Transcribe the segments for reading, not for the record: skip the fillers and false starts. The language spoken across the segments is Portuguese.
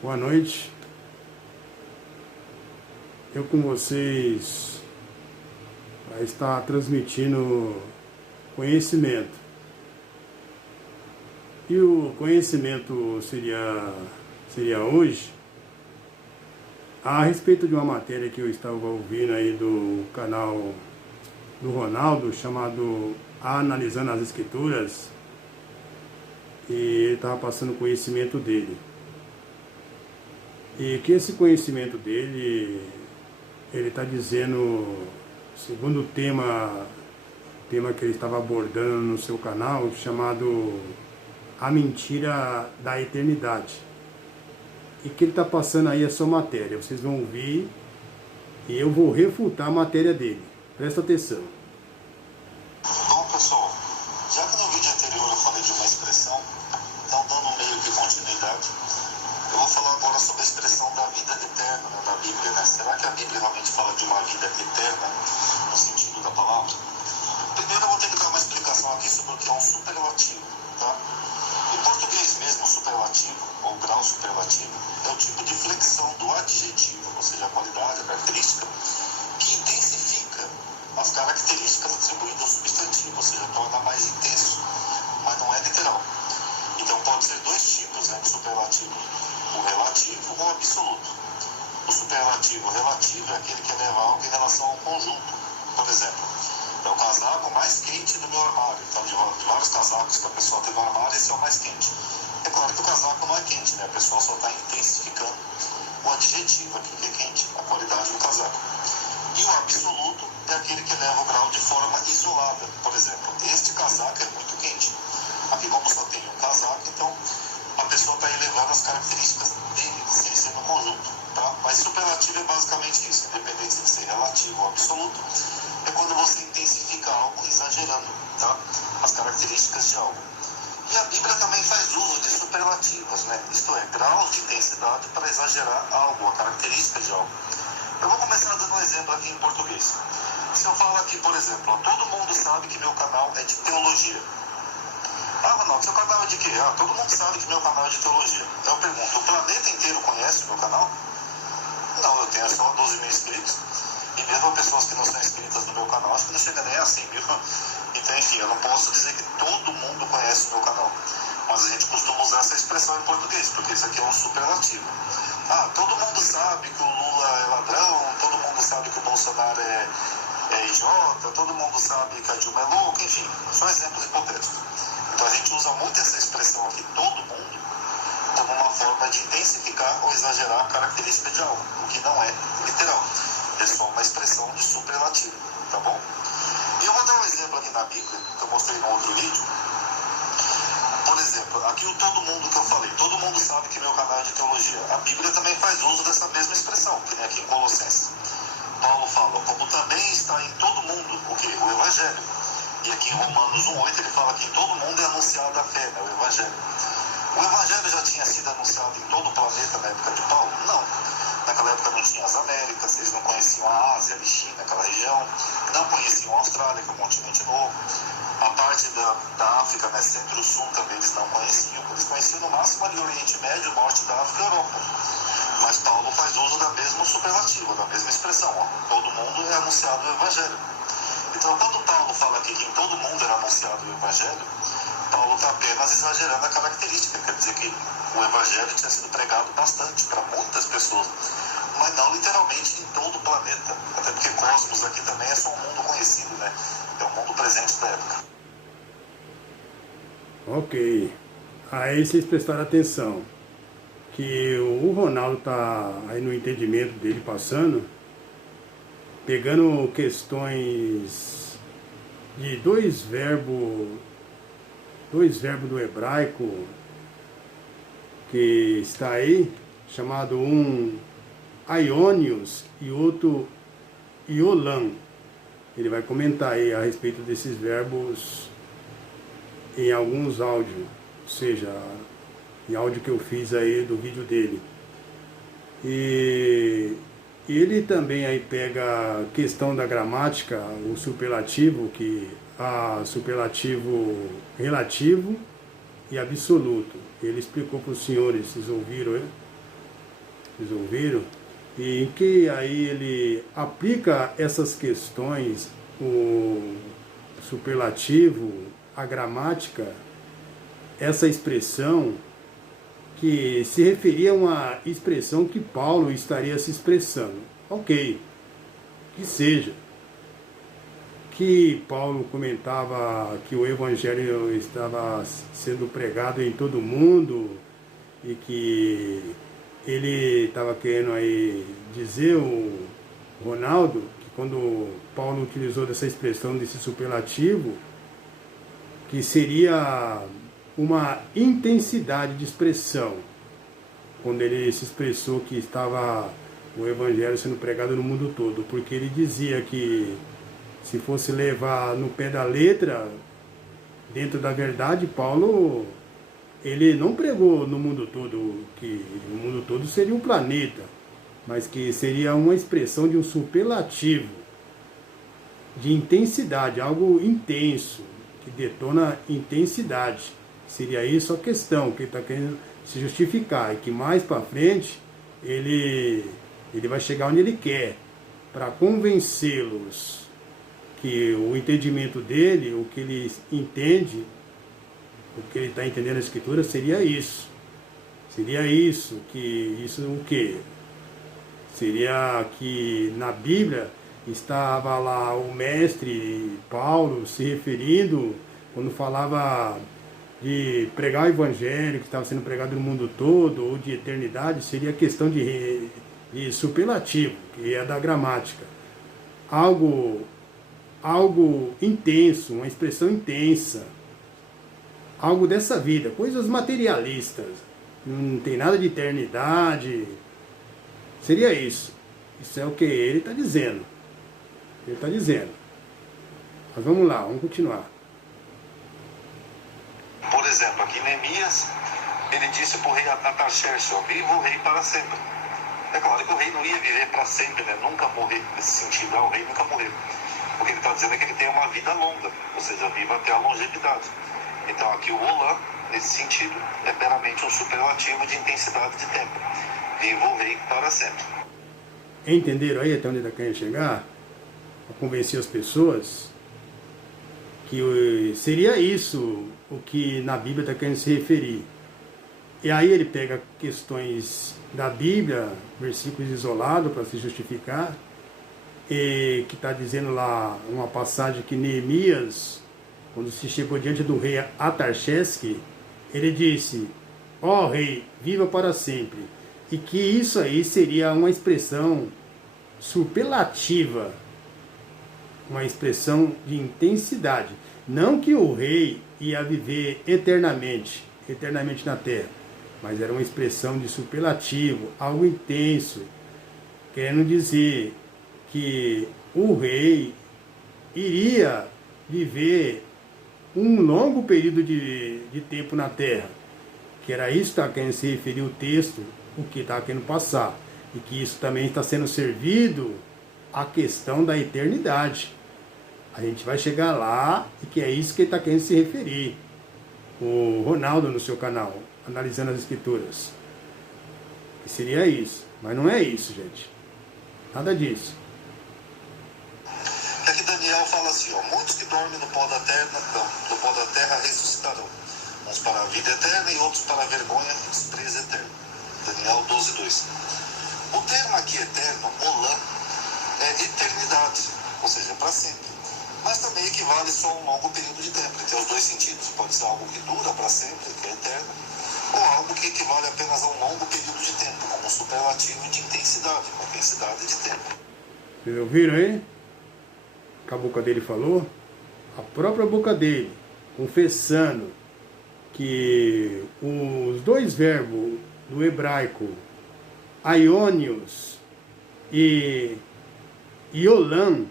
Boa noite. Eu com vocês vai estar transmitindo conhecimento. E o conhecimento seria hoje a respeito de uma matéria que eu estava ouvindo aí do canal do Ronaldo, chamado Analisando as Escrituras, e ele estava passando o conhecimento dele. E que esse conhecimento dele, ele está dizendo, segundo o tema que ele estava abordando no seu canal, chamado A Mentira da Eternidade. E que ele está passando aí a sua matéria. Vocês vão ouvir e eu vou refutar a matéria dele. Presta atenção. Bom, pessoal, já que no vídeo anterior eu falei de uma expressão, então dando meio que continuidade, eu vou falar agora sobre a expressão da vida eterna, né, da Bíblia, né? Será que a Bíblia realmente fala de uma vida eterna, no sentido da palavra? Primeiro eu vou ter que dar uma explicação aqui sobre o que é um superlativo, tá? Em português mesmo, superlativo, ou grau superlativo, é o tipo de flexão do adjetivo, ou seja, a qualidade, a característica, que intensifica as características atribuídas ao substantivo, ou seja, torna mais intenso, mas não é literal. Então pode ser dois tipos, né, de superlativo, o relativo ou o absoluto. O superlativo relativo é aquele que eleva algo em relação ao conjunto. Por exemplo, é o casaco mais quente do meu armário. Então, de vários casacos que a pessoa tem no armário, esse é o mais quente. É claro que o casaco não é quente, né? A pessoa só está intensificando o adjetivo aqui, que é quente, a qualidade do casaco. E o absoluto é aquele que eleva o grau de forma isolada. Por exemplo, este casaco é muito quente. Aqui, como só tem um casaco, então a pessoa está elevando as características dele, sem ser no conjunto. Tá? Mas superlativo é basicamente isso, independente de ser relativo ou absoluto, é quando você intensifica algo exagerando, tá? As características de algo. E a Bíblia também faz uso de superlativos, né? Isto é, graus de intensidade para exagerar algo, a característica de algo. Eu vou começar dando um exemplo aqui em português. Se eu falo aqui, por exemplo, ó, todo mundo sabe que meu canal é de teologia. Ah, Ronaldo, seu canal é de quê? Ah, todo mundo sabe que meu canal é de teologia. Então eu pergunto, o planeta inteiro conhece o meu canal? Não, eu tenho só 12 mil inscritos. E mesmo pessoas que não são inscritas no meu canal, acho que não chega nem a 100 mil. Então, enfim, eu não posso dizer que todo mundo conhece o meu canal. Mas a gente costuma usar essa expressão em português, porque isso aqui é um superlativo. Ah, todo mundo sabe que o Lula é ladrão, todo mundo sabe que o Bolsonaro é idiota, todo mundo sabe que a Dilma é louca, enfim, só exemplos hipotéticos. Então a gente usa muito essa expressão aqui, todo mundo, como uma forma de intensificar ou exagerar a característica de algo, o que não é literal. É só uma expressão de superlativo, tá bom? E eu vou dar um exemplo aqui na Bíblia, que eu mostrei no outro vídeo. Por exemplo, aqui o todo mundo que eu falei, todo mundo sabe que meu canal é de teologia. A Bíblia também faz uso dessa mesma expressão, que nem aqui em Colossenses. Paulo fala, como também está em todo mundo, o quê? O Evangelho. E aqui em Romanos 1,8 ele fala que em todo mundo é anunciada a fé, né? O Evangelho. O Evangelho já tinha sido anunciado em todo o planeta na época de Paulo? Não. Naquela época não tinha as Américas, eles não conheciam a Ásia, a China, aquela região, não conheciam a Austrália, que é um continente novo. A parte da África, né, centro-sul também eles não conheciam. Eles conheciam no máximo ali o Oriente Médio, o norte da África e a Europa. Mas Paulo faz uso da mesma superlativa, da mesma expressão. Ó. Todo mundo é anunciado o Evangelho. Então, quando Paulo fala aqui que em todo mundo era anunciado o Evangelho, Paulo está apenas exagerando a característica. Quer dizer que o Evangelho tinha sido pregado bastante para muitas pessoas, mas não literalmente em todo o planeta. Até porque Cosmos aqui também é só um mundo conhecido, né? É o mundo presente da época. Ok. Aí vocês prestaram atenção que o Ronaldo tá aí no entendimento dele passando, pegando questões de dois verbos do hebraico que está aí, chamado um aionios e outro iolam. Ele vai comentar aí a respeito desses verbos em alguns áudios, ou seja, em áudio que eu fiz aí do vídeo dele. E ele também aí pega a questão da gramática, o superlativo, que há superlativo relativo e absoluto. Ele explicou para os senhores, vocês ouviram, hein? Vocês ouviram? E em que aí ele aplica essas questões, o superlativo, a gramática, essa expressão que se referia a uma expressão que Paulo estaria se expressando. Ok, que seja. Que Paulo comentava que o evangelho estava sendo pregado em todo mundo e que ele estava querendo aí dizer, o Ronaldo, que quando Paulo utilizou dessa expressão, desse superlativo, que seria uma intensidade de expressão, quando ele se expressou que estava o evangelho sendo pregado no mundo todo, porque ele dizia que se fosse levar no pé da letra, dentro da verdade, Paulo, ele não pregou no mundo todo, que o mundo todo seria um planeta, mas que seria uma expressão de um superlativo, de intensidade, algo intenso, que detona intensidade. Seria isso a questão, que ele está querendo se justificar, e que mais para frente ele vai chegar onde ele quer, para convencê-los que o entendimento dele, o que ele entende, o que ele está entendendo na Escritura, seria isso. Seria isso, que isso o quê? Seria que na Bíblia estava lá o mestre Paulo se referindo, quando falava de pregar o evangelho que estava sendo pregado no mundo todo, ou de eternidade, seria questão de superlativo, que é da gramática. Algo intenso, uma expressão intensa, algo dessa vida, coisas materialistas, não tem nada de eternidade, seria isso. Isso é o que ele está dizendo. Ele está dizendo. Mas vamos lá, vamos continuar. Por exemplo, aqui em Neemias, ele disse para o rei Artaxerxes: viva o rei para sempre. É claro que o rei não ia viver para sempre, né? Nunca morrer, nesse sentido, o rei nunca morreu. O que ele está dizendo é que ele tem uma vida longa, ou seja, viva até a longevidade. Então aqui o Olã, nesse sentido, é meramente um superlativo de intensidade de tempo. Viva o rei para sempre. Entenderam aí até onde está querendo chegar? Para convencer as pessoas que seria isso o que na Bíblia está querendo se referir. E aí ele pega questões da Bíblia, versículos isolados para se justificar, e que está dizendo lá uma passagem que Neemias, quando se chegou diante do rei Artaxerxes, ele disse: ó rei, viva para sempre. E que isso aí seria uma expressão superlativa, uma expressão de intensidade. Não que o rei ia viver eternamente na terra, mas era uma expressão de superlativo, algo intenso, querendo dizer que o rei iria viver um longo período de tempo na terra, que era isso que está querendo se referir o texto, o que está querendo passar, e que isso também está sendo servido à questão da eternidade. A gente vai chegar lá, e que é isso que ele está querendo se referir. O Ronaldo no seu canal, analisando as escrituras. Que seria isso, mas não é isso, gente. Nada disso. Aqui Daniel fala assim, ó: muitos que dormem no pó da terra ressuscitarão, uns para a vida eterna e outros para a vergonha e desprezo eterno. Daniel 12:2. O termo aqui eterno, Olã, é eternidade, ou seja, para sempre. Mas também equivale só a um longo período de tempo. Ele tem os dois sentidos. Pode ser algo que dura para sempre, que é eterno, ou algo que equivale apenas a um longo período de tempo, como um superlativo de intensidade, uma intensidade de tempo. Vocês ouviram aí? Que a boca dele falou? A própria boca dele, confessando que os dois verbos do hebraico, aionios e olam,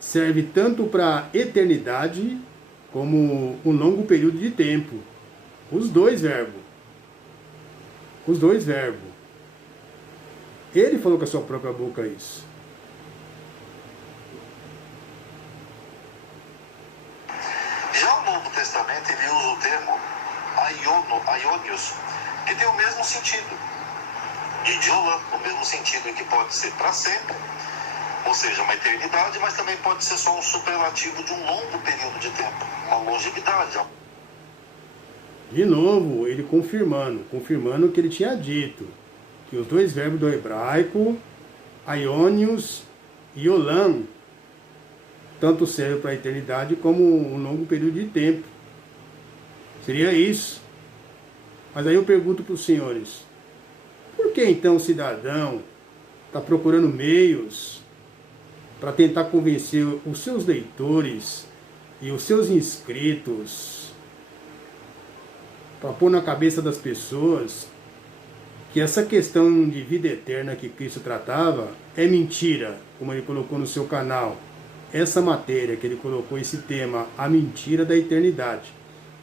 serve tanto para eternidade como um longo período de tempo. Os dois verbos. Os dois verbos. Ele falou com a sua própria boca isso. Já o Novo Testamento, ele usa o termo aionios, que tem o mesmo sentido. e de Olam, no mesmo sentido que pode ser para sempre, ou seja, uma eternidade, mas também pode ser só um superlativo de um longo período de tempo, uma longevidade. De novo, ele confirmando o que ele tinha dito, que os dois verbos do hebraico, aionios e olam, tanto servem para a eternidade como um longo período de tempo. Seria isso. Mas aí eu pergunto para os senhores, por que então o cidadão está procurando meios para tentar convencer os seus leitores e os seus inscritos, para pôr na cabeça das pessoas que essa questão de vida eterna que Cristo tratava é mentira, como ele colocou no seu canal? Essa matéria que ele colocou, esse tema, a mentira da eternidade,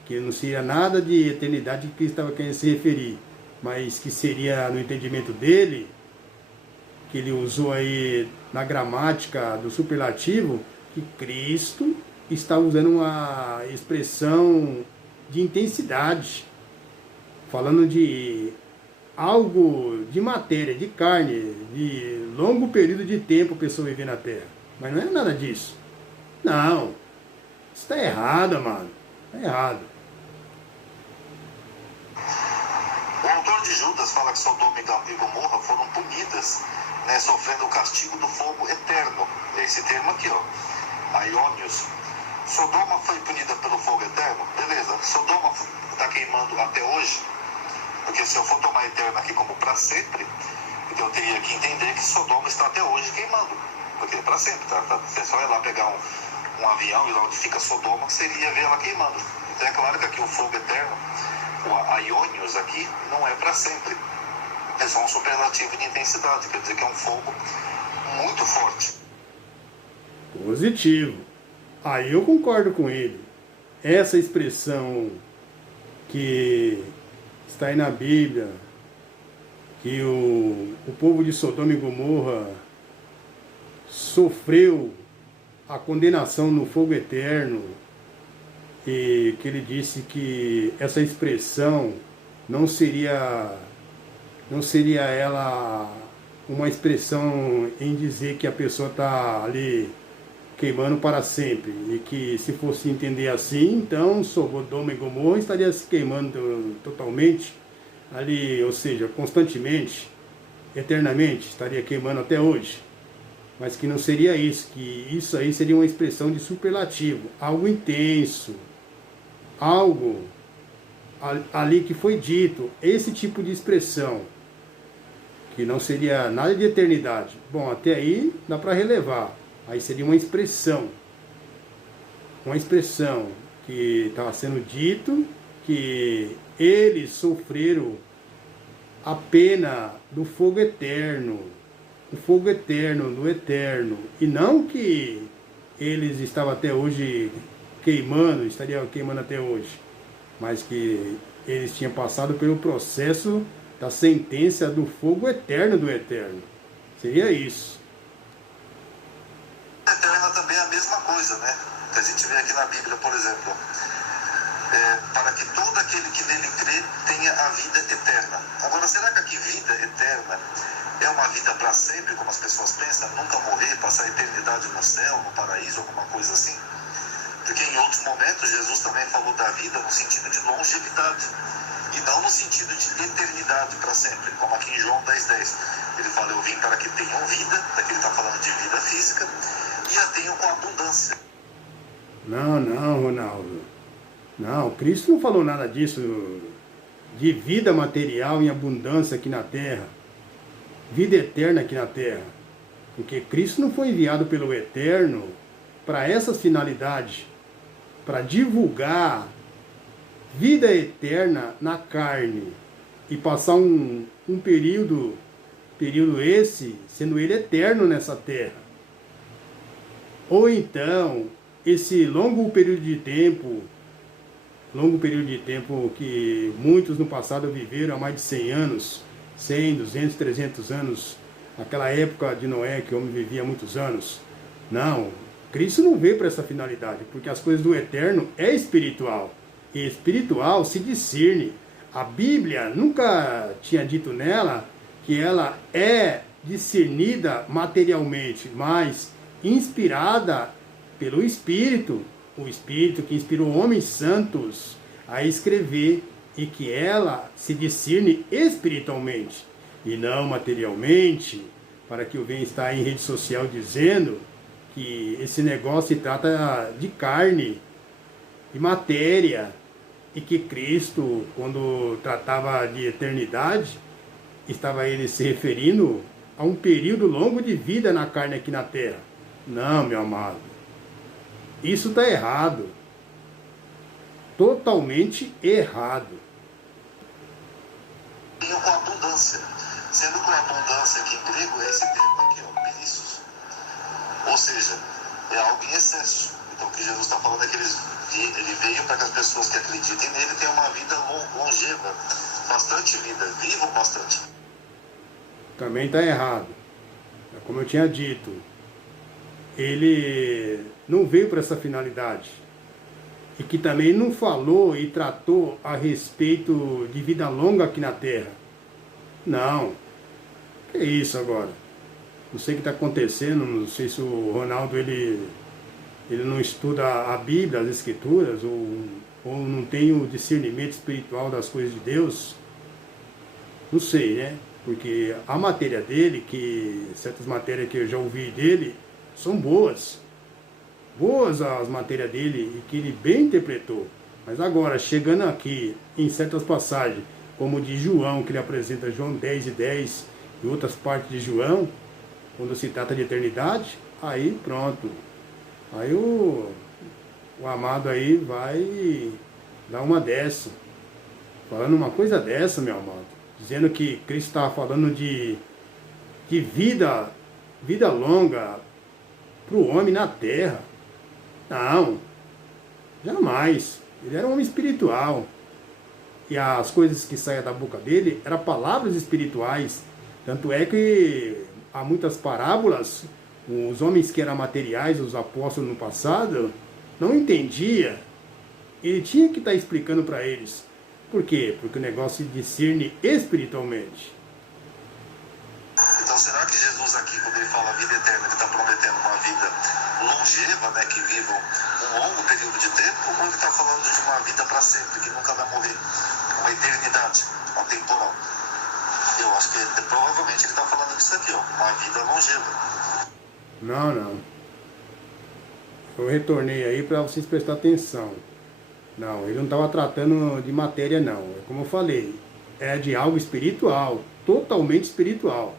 que não seria nada de eternidade que Cristo estava querendo se referir, mas que seria, no entendimento dele, que ele usou aí na gramática do superlativo, que Cristo está usando uma expressão de intensidade, falando de algo de matéria, de carne, de longo período de tempo a pessoa viver na Terra. Mas não é nada disso. Não. Isso está errado, mano. Está errado. O autor de Judas fala que Sodoma e Gomorra foram punidas, né, sofrendo o castigo do fogo eterno. Esse termo aqui, ó, aionios. Sodoma foi punida pelo fogo eterno? Beleza. Sodoma está queimando até hoje? Porque se eu for tomar eterno aqui como para sempre, então eu teria que entender que Sodoma está até hoje queimando. Porque é para sempre, tá? Você só ir lá pegar um avião e lá onde fica Sodoma, que seria ver ela queimando. Então é claro que aqui o fogo eterno, o aionios aqui, não é para sempre. É só um superlativo de intensidade, quer dizer que é um fogo muito forte. Positivo. Aí eu concordo com ele. Essa expressão que está aí na Bíblia, que o povo de Sodoma e Gomorra sofreu a condenação no fogo eterno, e que ele disse que essa expressão não seria ela uma expressão em dizer que a pessoa está ali queimando para sempre, e que se fosse entender assim, então Sodoma e Gomorra estaria se queimando totalmente ali, ou seja, constantemente, eternamente, estaria queimando até hoje. Mas que não seria isso, que isso aí seria uma expressão de superlativo, algo intenso, algo ali que foi dito, esse tipo de expressão, que não seria nada de eternidade. Bom, até aí dá para relevar. Aí seria uma expressão que estava sendo dito que eles sofreram a pena do fogo eterno, do eterno, e não que eles estavam até hoje queimando, estariam queimando até hoje, mas que eles tinham passado pelo processo da sentença do fogo eterno do eterno. Seria isso. Eterna também é a mesma coisa, né? Que a gente vê aqui na Bíblia, por exemplo, para que todo aquele que nele crê tenha a vida eterna. Agora, será que aqui vida eterna é uma vida para sempre, como as pessoas pensam, nunca morrer, passar a eternidade no céu, no paraíso, alguma coisa assim? Porque em outros momentos Jesus também falou da vida no sentido de longevidade, e não no sentido de eternidade para sempre, como aqui em João 10:10. Ele fala, eu vim para que tenham vida, daqui ele está falando de vida física, e a tenham com abundância. Não, Ronaldo. Não, Cristo não falou nada disso, de vida material em abundância aqui na Terra, vida eterna aqui na Terra. Porque Cristo não foi enviado pelo Eterno para essas finalidades, para divulgar vida eterna na carne e passar um período esse, sendo ele eterno nessa terra. Ou então, esse longo período de tempo que muitos no passado viveram há mais de 100 anos, 100, 200, 300 anos, aquela época de Noé que o homem vivia muitos anos. Não, Cristo não veio para essa finalidade, porque as coisas do eterno é espiritual. E espiritual se discerne. A Bíblia nunca tinha dito nela que ela é discernida materialmente, mas inspirada pelo Espírito, o Espírito que inspirou homens santos a escrever, e que ela se discerne espiritualmente e não materialmente, para que eu venha estar em rede social dizendo que esse negócio se trata de carne e matéria, e que Cristo, quando tratava de eternidade, estava ele se referindo a um período longo de vida na carne aqui na terra. Não, meu amado, isso está errado, totalmente errado. E com abundância, sendo que a abundância aqui em grego é esse termo aqui, ó, perissos. Ou seja, é algo em excesso. Então o que Jesus está falando é que ele veio para que as pessoas que acreditem nele tenham uma vida longeva, bastante vida, vivam bastante. Também está errado. Como eu tinha dito, ele não veio para essa finalidade. E que também não falou e tratou a respeito de vida longa aqui na Terra. Não. Que isso agora? Não sei o que está acontecendo, não sei se o Ronaldo ele não estuda a Bíblia, as Escrituras, ou não tem o discernimento espiritual das coisas de Deus. Não sei, né? Porque a matéria dele, certas matérias que eu já ouvi dele, são boas. Boas as matérias dele, e que ele bem interpretou. Mas agora, chegando aqui em certas passagens, como de João, que ele apresenta João 10:10 e outras partes de João, quando se trata de eternidade, aí pronto. Aí o amado aí vai dar uma dessa. Falando uma coisa dessa, meu amado. Dizendo que Cristo estava falando de vida longa para o homem na terra. Não, jamais. Ele era um homem espiritual. E as coisas que saíam da boca dele eram palavras espirituais. Tanto é que há muitas parábolas, os homens que eram materiais, os apóstolos no passado, não entendiam. Ele tinha que estar explicando para eles. Por quê? Porque o negócio se discerne espiritualmente. Então será que Jesus aqui, quando ele fala vida eterna, ele está prometendo uma vida longeva, né, que vivam um longo período de tempo, ou ele está falando de uma vida para sempre, que nunca vai morrer, uma eternidade atemporal? Eu acho que provavelmente ele está falando disso aqui, ó, uma vida longeva. Não. Eu retornei aí para vocês prestarem atenção. Não, ele não estava tratando de matéria, não. Como eu falei, é de algo espiritual, totalmente espiritual.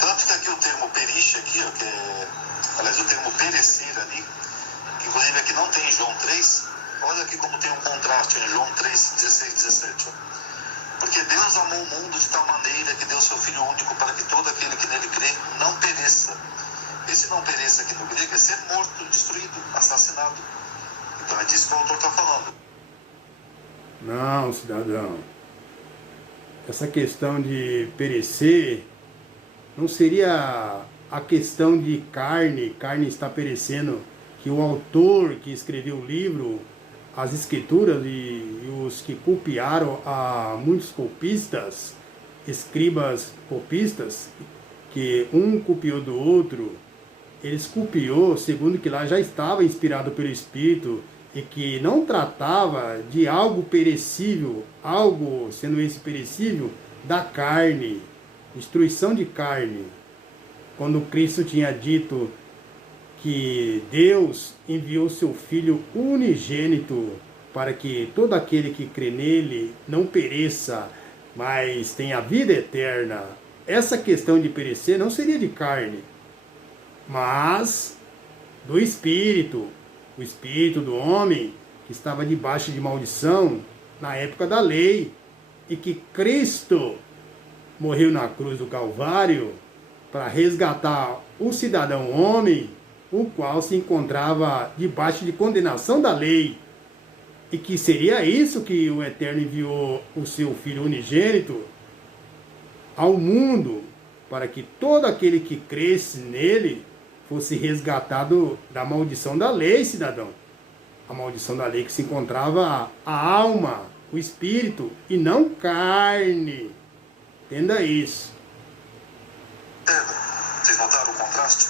Tanto que aqui o termo periche aqui, ó, aliás, o termo perecer ali, que inclusive aqui não tem em João 3, olha aqui como tem um contraste em João 3, 16, 17. Ó. Porque Deus amou o mundo de tal maneira que deu seu Filho único para que todo aquele que nele crê não pereça. Esse não pereça aqui no grego é ser morto, destruído, assassinado. Então é disso que o autor está falando. Não, cidadão. Essa questão de perecer não seria a questão de carne está perecendo, que o autor que escreveu o livro, as escrituras e os que copiaram a muitos copistas, escribas copistas, que um copiou do outro, eles copiou segundo que lá já estava inspirado pelo Espírito e que não tratava de algo perecível, algo sendo esse perecível da carne, destruição de carne. Quando Cristo tinha dito que Deus enviou seu Filho unigênito para que todo aquele que crê nele não pereça, mas tenha vida eterna. Essa questão de perecer não seria de carne, mas do Espírito, o Espírito do homem que estava debaixo de maldição na época da lei, e que Cristo morreu na cruz do Calvário para resgatar o cidadão homem, o qual se encontrava debaixo de condenação da lei, e que seria isso que o Eterno enviou o seu Filho unigênito ao mundo, para que todo aquele que cresce nele fosse resgatado da maldição da lei, cidadão. A maldição da lei que se encontrava a alma o espírito e não carne. Entenda isso. Vocês notaram o contraste?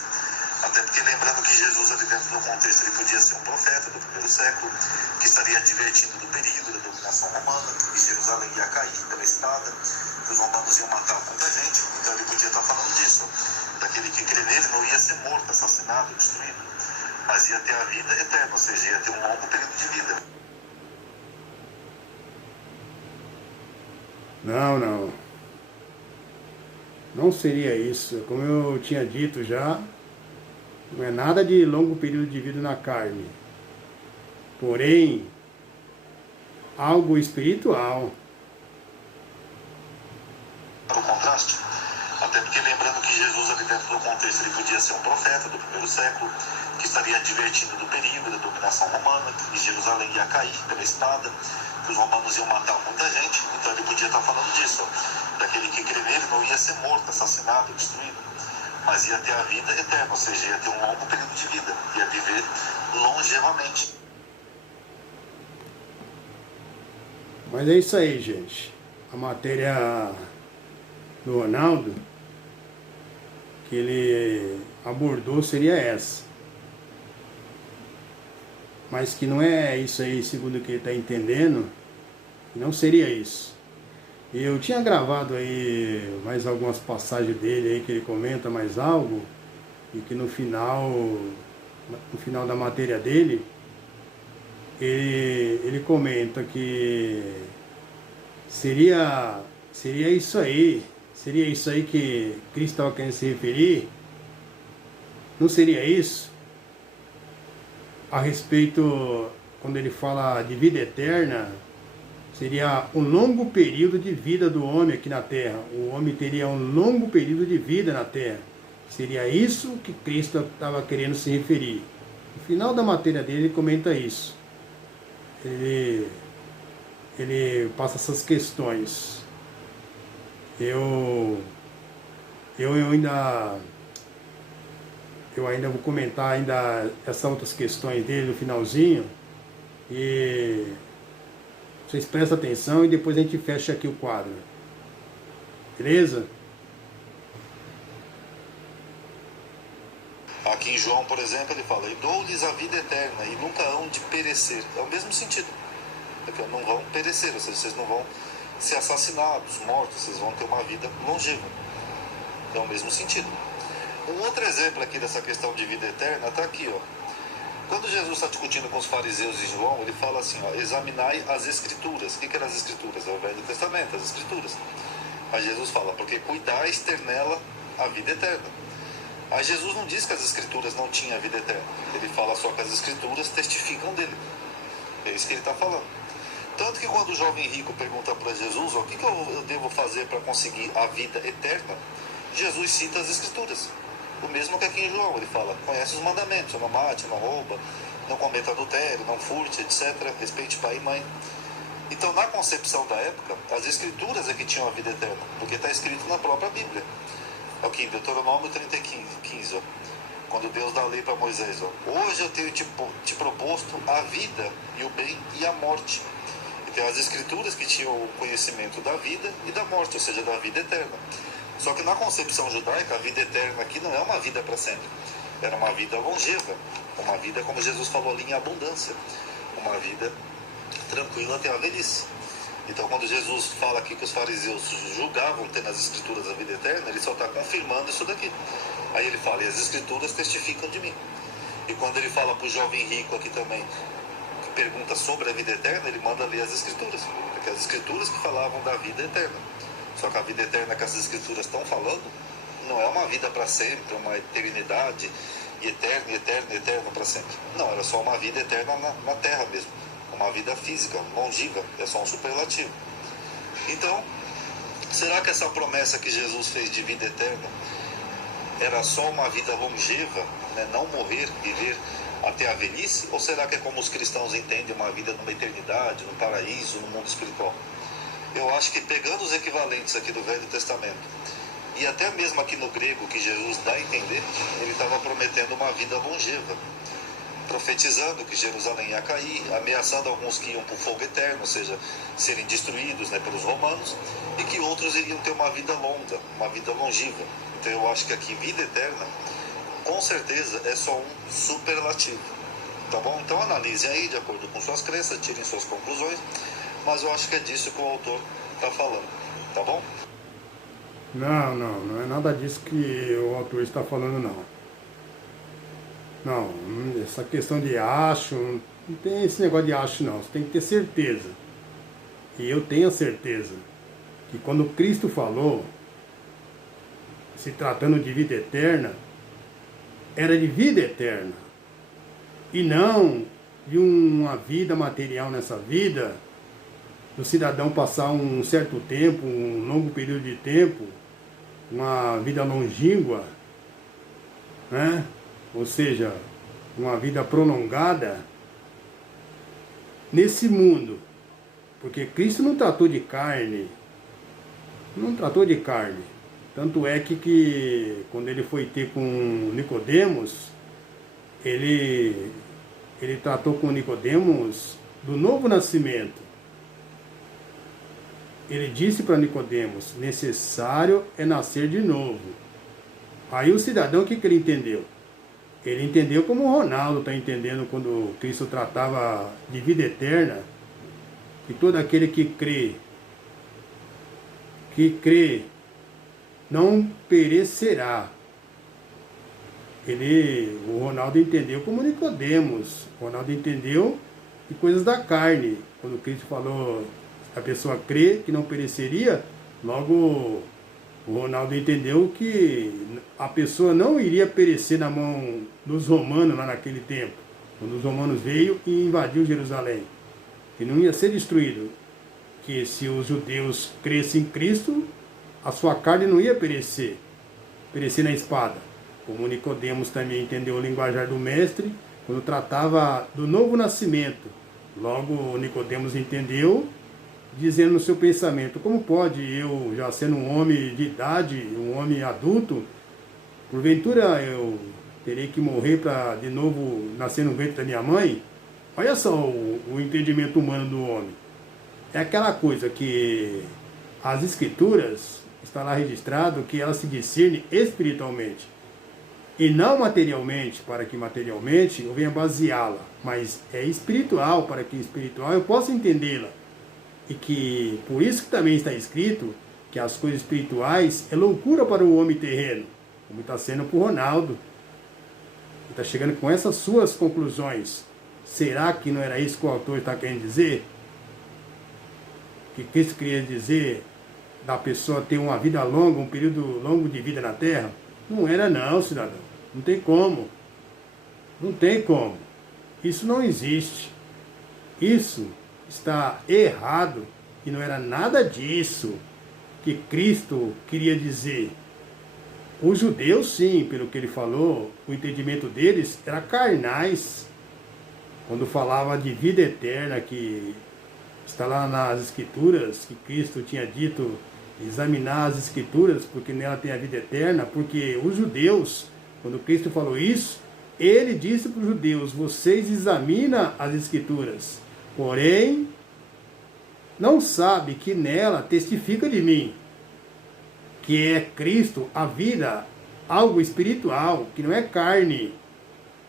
Até porque lembrando que Jesus ali dentro do contexto ele podia ser um profeta do primeiro século, que estaria advertindo do perigo da dominação romana, que Jerusalém ia cair pela espada, que os romanos iam matar muita gente, então ele podia estar falando disso, daquele que crê nele não ia ser morto, assassinado, destruído, mas ia ter a vida eterna, ou seja, ia ter um longo período de vida. Não. Não seria isso. Como eu tinha dito já, não é nada de longo período de vida na carne. Porém, algo espiritual. O contraste? Até porque lembrando que Jesus ali dentro do contexto ele podia ser um profeta do primeiro século, que estaria advertindo do perigo da dominação romana, que Jerusalém ia cair pela espada, que os romanos iam matar muita gente, então ele podia estar falando disso, daquele que crê nele não ia ser morto, assassinado, destruído, mas ia ter a vida eterna, ou seja, ia ter um longo período de vida, ia viver longevamente. Mas é isso aí, gente. A matéria do Ronaldo que ele abordou seria essa. Mas que não é isso aí, segundo o que ele está entendendo, não seria isso. Eu tinha gravado aí mais algumas passagens dele aí que ele comenta mais algo, e que no final da matéria dele, ele comenta que seria isso aí que Cristo estava querendo se referir. Não seria isso? A respeito, quando ele fala de vida eterna, seria um longo período de vida do homem aqui na Terra. O homem teria um longo período de vida na Terra. Seria isso que Cristo estava querendo se referir. No final da matéria dele, ele comenta isso. Ele passa essas questões. Eu ainda vou comentar ainda essas outras questões dele no finalzinho, e vocês prestem atenção e depois a gente fecha aqui o quadro. Beleza? Aqui em João, por exemplo, ele fala: e dou-lhes a vida eterna e nunca hão de perecer. É o mesmo sentido. Não vão perecer, ou seja, vocês não vão ser assassinados, mortos, vocês vão ter uma vida longeva. É o mesmo sentido. Um outro exemplo aqui dessa questão de vida eterna está aqui, ó. Quando Jesus está discutindo com os fariseus em João, ele fala assim, ó: examinai as escrituras. O que eram as escrituras? É o Velho Testamento, as escrituras. Aí Jesus fala: porque cuidais ter nela a vida eterna. Aí Jesus não diz que as escrituras não tinham a vida eterna. Ele fala só que as escrituras testificam dele. É isso que ele está falando. Tanto que quando o jovem rico pergunta para Jesus, ó: o que eu devo fazer para conseguir a vida eterna? Jesus cita as escrituras. O mesmo que aqui em João, ele fala: conhece os mandamentos: não mate, não rouba, não cometa adultério, não furte, etc. Respeite pai e mãe. Então, na concepção da época, as escrituras é que tinham a vida eterna, porque está escrito na própria Bíblia. Aqui em Deuteronômio 30:15, ó, quando Deus dá a lei para Moisés, ó: hoje eu tenho te proposto a vida e o bem e a morte. Então, as escrituras que tinham o conhecimento da vida e da morte, ou seja, da vida eterna. Só que na concepção judaica, a vida eterna aqui não é uma vida para sempre. Era uma vida longeva, uma vida, como Jesus falou ali, em abundância. Uma vida tranquila até a velhice. Então, quando Jesus fala aqui que os fariseus julgavam ter nas escrituras a vida eterna, ele só está confirmando isso daqui. Aí ele fala: e as escrituras testificam de mim. E quando ele fala para o jovem rico aqui também, que pergunta sobre a vida eterna, ele manda ler as escrituras. Porque as escrituras que falavam da vida eterna. Só que a vida eterna que as escrituras estão falando não é uma vida para sempre, uma eternidade, e eterna para sempre. Não, era só uma vida eterna na terra mesmo. Uma vida física, longínqua, é só um superlativo. Então, será que essa promessa que Jesus fez de vida eterna era só uma vida longeva, né? Não morrer, viver até a velhice? Ou será que é como os cristãos entendem, uma vida numa eternidade, no paraíso, no mundo espiritual? Eu acho que pegando os equivalentes aqui do Velho Testamento, e até mesmo aqui no grego que Jesus dá a entender, ele estava prometendo uma vida longeva. profetizando que Jerusalém ia cair, ameaçando alguns que iam para o fogo eterno, ou seja, serem destruídos, né, pelos romanos, e que outros iriam ter uma vida longa, uma vida longínqua. Então eu acho que aqui vida eterna, com certeza, é só um superlativo, tá bom? Então analise aí de acordo com suas crenças, tirem suas conclusões, mas eu acho que é disso que o autor está falando, tá bom? Não é nada disso que o autor está falando, não. Não, essa questão de acho, não tem esse negócio de acho, não. Você tem que ter certeza. E eu tenho a certeza que quando Cristo falou, se tratando de vida eterna, era de vida eterna. E não de uma vida material nessa vida, do cidadão passar um certo tempo, um longo período de tempo, uma vida longínqua, né? Ou seja, uma vida prolongada nesse mundo. Porque Cristo não tratou de carne, Tanto é que quando ele foi ter com Nicodemos, ele tratou com Nicodemos do novo nascimento. Ele disse para Nicodemos, necessário é nascer de novo. Aí o cidadão, o que ele entendeu? Ele entendeu como o Ronaldo está entendendo quando Cristo tratava de vida eterna, que todo aquele que crê, não perecerá. O Ronaldo entendeu como Nicodemos. O Ronaldo entendeu de coisas da carne. Quando Cristo falou, a pessoa crê que não pereceria, logo o Ronaldo entendeu que a pessoa não iria perecer na mão dos romanos lá naquele tempo, quando os romanos veio e invadiu Jerusalém, que não ia ser destruído, que se os judeus crescem em Cristo, a sua carne não ia perecer na espada. Como Nicodemos também entendeu o linguajar do mestre, quando tratava do novo nascimento. Logo Nicodemos entendeu, dizendo no seu pensamento, como pode eu, já sendo um homem de idade, um homem adulto, porventura eu terei que morrer para de novo nascer no ventre da minha mãe? Olha só o entendimento humano do homem. É aquela coisa que as escrituras, está lá registrado, que elas se discernem espiritualmente e não materialmente, para que materialmente eu venha baseá-la, mas é espiritual, para que espiritual eu possa entendê-la. E que por isso que também está escrito que as coisas espirituais é loucura para o homem terreno, como está sendo para o Ronaldo. Ele está chegando com essas suas conclusões. Será que não era isso que o autor está querendo dizer? Que Cristo queria dizer da pessoa ter uma vida longa, um período longo de vida na terra? Não era não, cidadão. Não tem como. Não tem como. Isso não existe. Isso está errado e não era nada disso que Cristo queria dizer. Os judeus, sim, pelo que ele falou, o entendimento deles era carnais. Quando falava de vida eterna, que está lá nas Escrituras, que Cristo tinha dito, examinar as Escrituras, porque nela tem a vida eterna, porque os judeus, quando Cristo falou isso, ele disse para os judeus, vocês examinam as Escrituras, porém, não sabe que nela testifica de mim, que é Cristo, a vida, algo espiritual, que não é carne,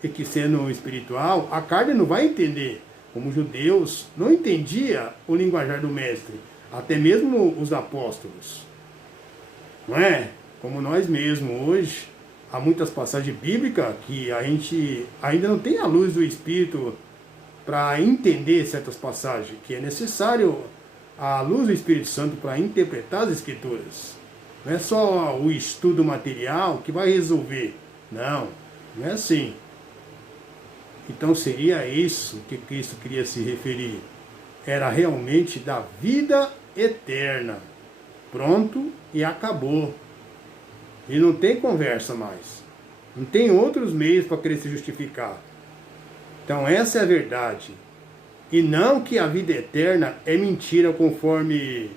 e que sendo espiritual, a carne não vai entender. Como os judeus não entendia o linguajar do mestre, até mesmo os apóstolos. Não é? Como nós mesmos hoje, há muitas passagens bíblicas que a gente ainda não tem a luz do Espírito para entender certas passagens, que é necessário a luz do Espírito Santo para interpretar as Escrituras. Não é só o estudo material que vai resolver. Não, não é assim. Então seria isso que Cristo queria se referir. Era realmente da vida eterna. Pronto e acabou. E não tem conversa mais. Não tem outros meios para querer se justificar. Então essa é a verdade. E não que a vida eterna é mentira, conforme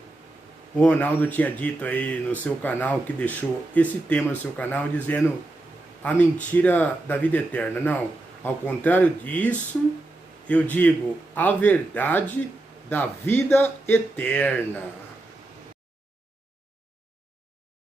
o Ronaldo tinha dito aí no seu canal, que deixou esse tema no seu canal, dizendo a mentira da vida eterna. Não. Ao contrário disso, eu digo a verdade da vida eterna.